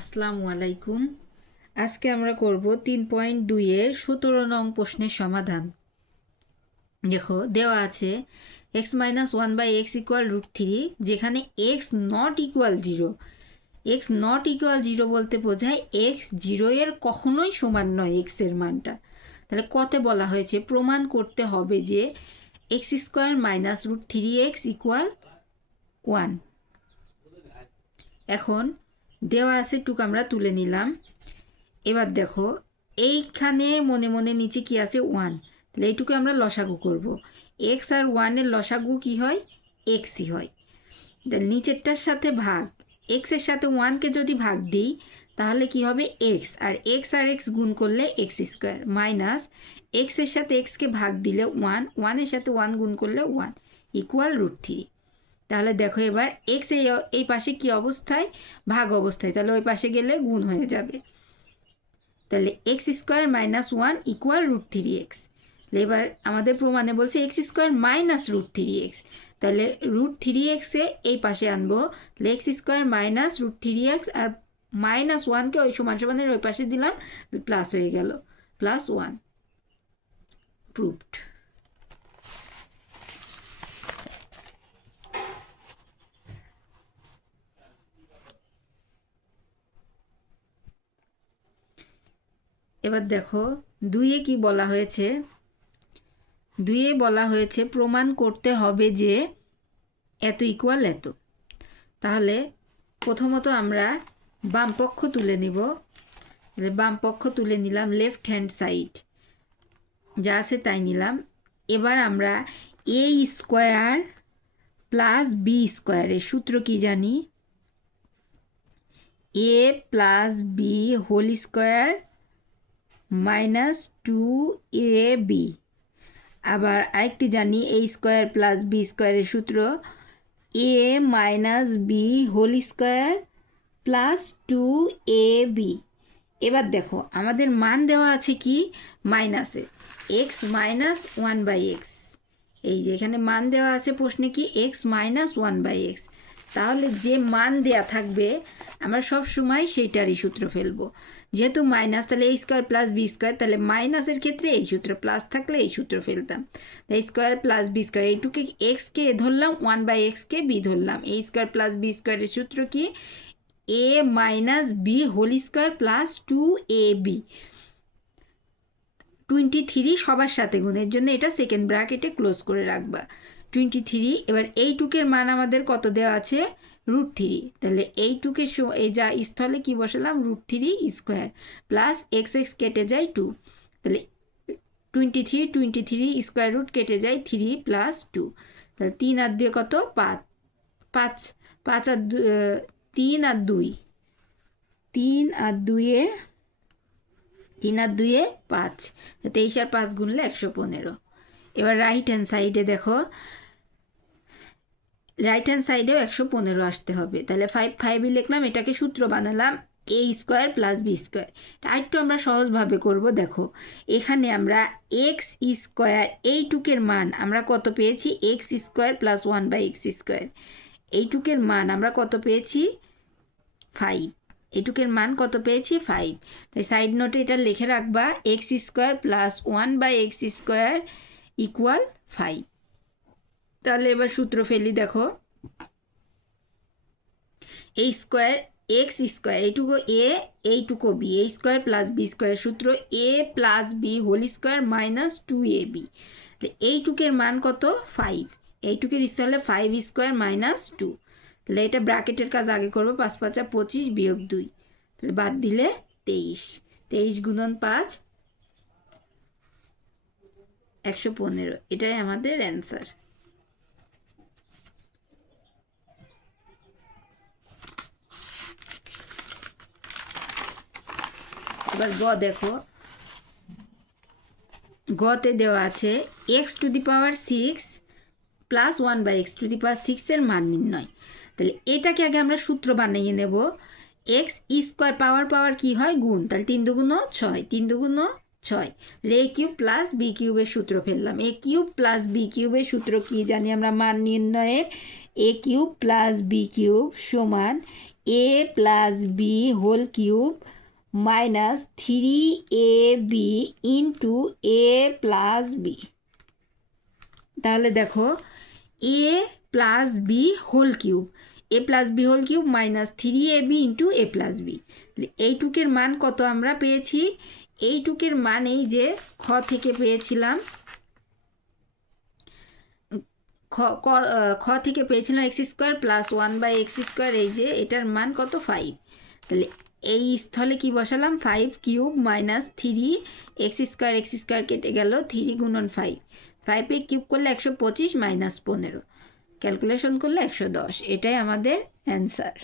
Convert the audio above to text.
আসসালামু আলাইকুম। আজকে আমরা করব তিন পয়েন্ট দুইয়ের সতেরো নং প্রশ্নের সমাধান। দেখো, দেওয়া আছে X minus one by X equal root three যেখানে X not equal zero X not equal zero বলতে বোঝায় এক্স জিরো এর কখনোই সমান নয় এক্সের মানটা। তাহলে কতে বলা হয়েছে? প্রমাণ করতে হবে যে X square minus root three X equal one এখন দেওয়া আছে টুক আমরা তুলে নিলাম। এবার দেখো, এইখানে মনে মনে নিচে কি আছে? ওয়ান তাহলে এইটুকু আমরা লসাগু করব। এক্স আর ওয়ানের লসাগু কি হয়? এক্সই হয়। নিচেরটার সাথে ভাগ এক্সের সাথে ওয়ানকে যদি ভাগ দিই, তাহলে কি হবে? এক্স আর এক্স আর এক্স গুণ করলে এক্স স্কোয়ার মাইনাস এক্সের সাথে এক্সকে ভাগ দিলে ওয়ান ওয়ানের সাথে ওয়ান গুণ করলে ওয়ান ইকুয়াল রুট থ্রি তাহলে দেখো এবার এক্স এই এই পাশে কি অবস্থায়? ভাগ অবস্থায়। তাহলে ওই পাশে গেলে গুণ হয়ে যাবে। তাহলে X square minus one equal root three X এবার আমাদের প্রমাণে বলছে X square minus root three X তাহলে রুট থ্রি এক্সে এই পাশে আনব। তাহলে X square minus root three X আর মাইনাস ওয়ানকে ওই সমান সমানের ওই পাশে দিলাম প্লাস হয়ে গেল। প্লাস ওয়ান প্রুভড এবার দেখো, দুইয়ে কি বলা হয়েছে? দুইয়ে বলা হয়েছে, প্রমাণ করতে হবে যে এত ইকুয়াল এত। তাহলে প্রথমত আমরা বাম পক্ষ তুলে নিব। বাম পক্ষ তুলে নিলাম লেফট হ্যান্ড সাইড যা আছে তাই নিলাম। এবার আমরা এ স্কোয়ার প্লাস বি স্কোয়ারের সূত্র কি জানি? A plus B whole square minus two A B. আবার আরেকটি জানি এ স্কোয়ার প্লাস বি স্কোয়ারের সূত্র A minus B whole square plus two A B. এবার দেখো, আমাদের মান দেওয়া আছে কি? মাইনাসে। X minus one by X. এই যে এখানে মান দেওয়া আছে প্রশ্নে কি? X minus one by X. তাহলে যে মান দেয়া থাকবে, আমরা সব সময় সেইটারই সূত্র ফেলব। যেহেতু মাইনাস তাহলে এই স্কোয়ার প্লাস বি স্কোয়ার তাহলে মাইনাসের ক্ষেত্রে এই সূত্র প্লাস থাকলে এই সূত্র ফেলতাম। এই স্কোয়ার প্লাস বি স্কোয়ার এইটুকে এক্সকে ধরলাম ওয়ান বাই এক্সকে বি ধরলাম। এই স্কোয়ার প্লাস বি স্কোয়ারের সূত্র কি? A minus B whole square plus two A B twenty three সবার সাথে গুণের জন্য এটা সেকেন্ড ব্র্যাকেটে ক্লোজ করে রাখবা। টোয়েন্টি থ্রি এবার এই টুকের মান আমাদের কত দেওয়া আছে? রুট থ্রি তাহলে এই টুকের এই যা স্থলে কি বসালাম? Root three square plus X X কেটে যায় টু তাহলে twenty three twenty three square root কেটে যায় থ্রি প্লাস টু তাহলে তিন আর দুয়ে কত? পাঁচ। পাঁচ পাঁচ আর তিন আর দুই। তিন আর দুয়ে, তিন আর দুয়ে পাঁচ। তেইশ আর পাঁচ গুনলে একশো পনেরো। এবার রাইট হ্যান্ড সাইডে দেখো। রাইট হ্যান্ড সাইডেও একশো পনেরো আসতে হবে। তাহলে ফাইভ ফাইভই লিখলাম, এটাকে সূত্র বানালাম A square plus B square আরেকটু আমরা সহজভাবে করব, দেখো। এখানে আমরা এক্স স্কোয়ার এইটুকের মান আমরা কত পেয়েছি? X square plus one by X square এইটুকের মান আমরা কত পেয়েছি? ফাইভ এটুকের মান কত পেয়েছি? ফাইভ তাই সাইড নোটে এটা লিখে রাখবা X square plus one by X square equal five তাহলে এবার সূত্র ফেলি, দেখো। এই স্কোয়ার এক্স স্কোয়ার এইটুকু এ এইটুকু B A square plus B square সূত্র A plus B whole square minus two A B এইটুকের মান কত? ফাইভ এইটুকের স্থলে ফাইভ স্কোয়ার মাইনাস টু তাহলে এটা ব্র্যাকেটের কাজ আগে করব, পাঁচ পাঁচা পঁচিশ বিয়োগ দুই। তাহলে বাদ দিলে তেইশ। তেইশ গুণন পাঁচ একশো পনেরো, এটাই আমাদের অ্যান্সার এবার গ দেখো। গতে দেওয়া আছে X to the power six plus one by X to the power সিক্সের মান নির্ণয়। তাহলে এটাকে আগে আমরা সূত্র বানিয়ে নেব। এক্স স্কোয়ার পাওয়ার পাওয়ার কি হয়? গুণ। তাহলে তিন দুগুণ ছয়, তিন দুগুণ ছয়। এ কিউব প্লাস বি কিউবের সূত্র ফেললাম। এ কিউব প্লাস বি কিউবের সূত্র কি জানি? আমরা মান নির্ণয়ের A cube plus B cube সমান A plus B whole cube minus three A B into A plus B. তাহলে দেখো, A plus B whole cube. A plus B whole cube minus three A B into A plus B. এইটুকের মান কত আমরা পেয়েছি? এইটুকের মান এই যে খ থেকে পেয়েছিলাম। খ খ থেকে পেয়েছিলাম X square plus one by X square, এই যে এটার মান কত? ফাইভ। তাহলে এই স্থলে কি বসালাম? Five cube minus three X square X square কেটে গেল থ্রি গুণন ফাইভ। ফাইভে কিউব করলে একশো পঁচিশ মাইনাস পনেরো। ক্যালকুলেশন করলে একশো দশ। এটাই আমাদের অ্যান্সার।